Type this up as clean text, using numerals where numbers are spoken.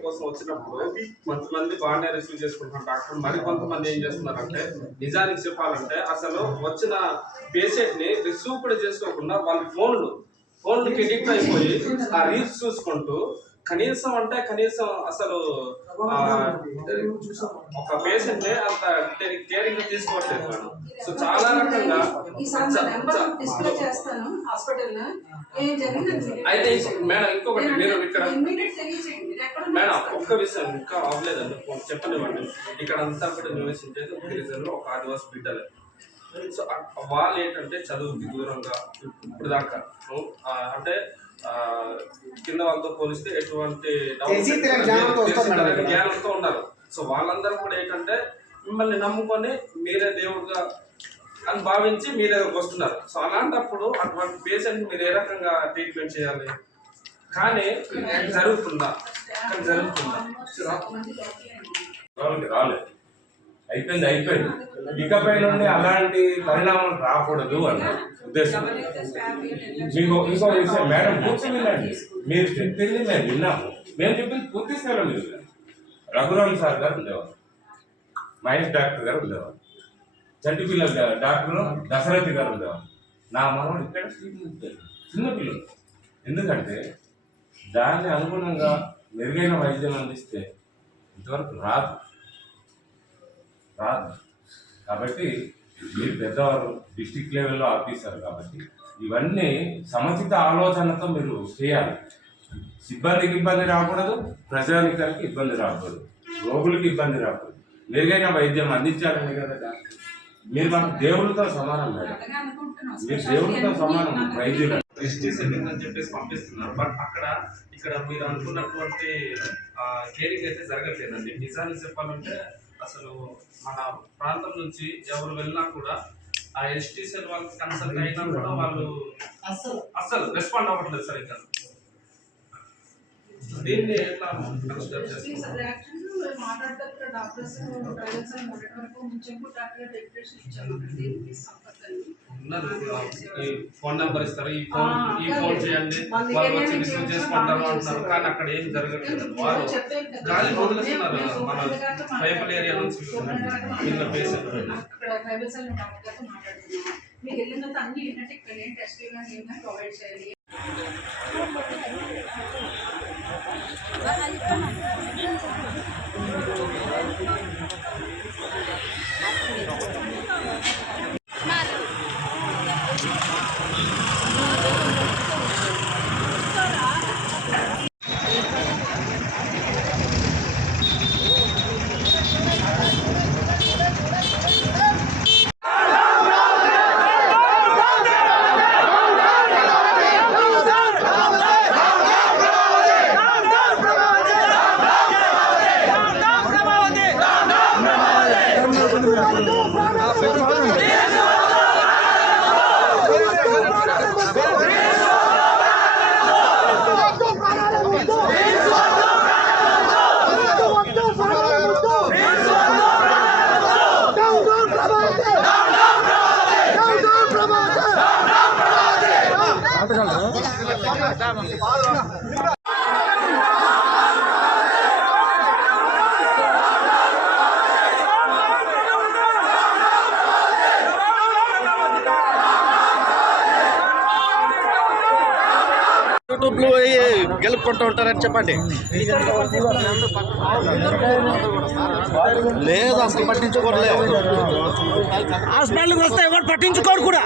Treatment కోసం వచ్చినప్పుడు కొంతమంది బాగానే రిసీవ్ చేసుకుంటున్నారు డాక్టర్, మరి కొంతమంది ఏం చేస్తున్నారంటే నిజానికి చెప్పాలంటే అసలు వచ్చిన పేషెంట్ ని రిసీవ్ కూడా చేసుకోకుండా వాళ్ళ ఫోన్లకి ఎడిక్ట్ అయిపోయి ఆ రీల్స్ చూసుకుంటూ కనీసం అసలు ఒక పేషెంట్ ని అంత కేరింగ్ తీసుకోవట్లేదు మేడం. సో చాలా రకంగా అయితే మేడం ఇంకొకటి మీరు ఇక్కడ మేడం ఒక్క విషయం ఇంకా అవ్వలేదండి చెప్పనివ్వండి. ఇక్కడ అంతా కూడా నివసించేది ఒక గిరిజనులు ఒక ఆదివాసి బిడ్డలే. సో వాళ్ళు ఏంటంటే చదువుకి దూరంగా ఇప్పుడు దాకా అంటే కింద వాళ్ళతో పోలిస్తే ఎటువంటి జ్ఞానంతో ఉన్నారు. సో వాళ్ళందరూ కూడా ఏంటంటే మిమ్మల్ని నమ్ముకొని మీరే దేవుడుగా అని భావించి మీరే వస్తున్నారు. సో అలాంటప్పుడు అటువంటి పేషెంట్ మీరు ఏ రకంగా ట్రీట్మెంట్ చేయాలి? కానీ జరుగుతుందా? రాలేదు, అయిపోయింది. ఇకపై నుండి అలాంటి పరిణామాలు రాకూడదు అన్న ఉద్దేశం. మీకు ఇంకో విషయం మేడం, పూర్తి వినండి. మీరు చెప్పింది మేము విన్నాము, మేము చెప్పింది పూర్తి స్థాయిలో మీరు విన్నాము. రఘురామ్ సార్ గారు ఉండేవారు, మహేష్ డాక్టర్ గారు ఉండేవారు, చంటి పిల్లల డాక్టర్ దశరథి గారు ఉండేవారు. నా మనవాడు ఇక్కడ చిన్న పిల్లలు. ఎందుకంటే దాన్ని అనుగుణంగా మెరుగైన వైద్యం అందిస్తే ఇంతవరకు రాదు. కాబట్టి మీరు పెద్దవారు, డిస్ట్రిక్ట్ లెవెల్లో ఆఫీసర్ కాబట్టి ఇవన్నీ సముచిత ఆలోచనతో మీరు చేయాలి. సిబ్బందికి ఇబ్బంది రాకూడదు, ప్రజానికానికి ఇబ్బంది రాకూడదు, రోగులకి ఇబ్బంది రాకూడదు. మెరుగైన వైద్యం అందించాలని కదా డాక్టర్. మీరు మాకు దేవుడితో సమానం మేడం, మీరు దేవుడితో సమానం వైద్యులు. అని చెప్పేసి పంపిస్తున్నారు. బట్ ఇక్కడ మీరు అనుకున్నటువంటి కేరింగ్ అయితే జరగట్లేదండి. నిజానికి చెప్పాలంటే అసలు మన ప్రాంతం నుంచి ఎవరు వెళ్ళినా కూడా ఆ ఎస్టీసీ వాళ్ళకి కన్సల్ట్ అయినా కూడా వాళ్ళు అసలు రెస్పాండ్ అవ్వట్లేదు సరిగ్గా. దీన్ని ఎట్లా ఫోన్ నెంబర్ ఇస్తారు, ఈ ఫోన్ చేయండి, వాళ్ళు వచ్చి రిసీవ్ చేసుకుంటారు అంటున్నారు. కానీ అక్కడ ఏం జరగట్లేదు. వారు గాలి వదిలేస్తున్నారు. మన ట్రైబల్ ఏరియా నుంచి వీళ్ళ పేషెంట్ మీకు వెళ్ళినంత అన్ని ఏంటంటే ఇక్కడ ఏం టెస్ట్ ప్రొవైడ్ చేయాలి. యూట్యూబ్లో గెలుపుకుంటూ ఉంటారని చెప్పండి. లేదు, అసలు పట్టించుకోవట్లేదు. హాస్పిటల్కి వస్తే ఎవరు పట్టించుకోరు కూడా.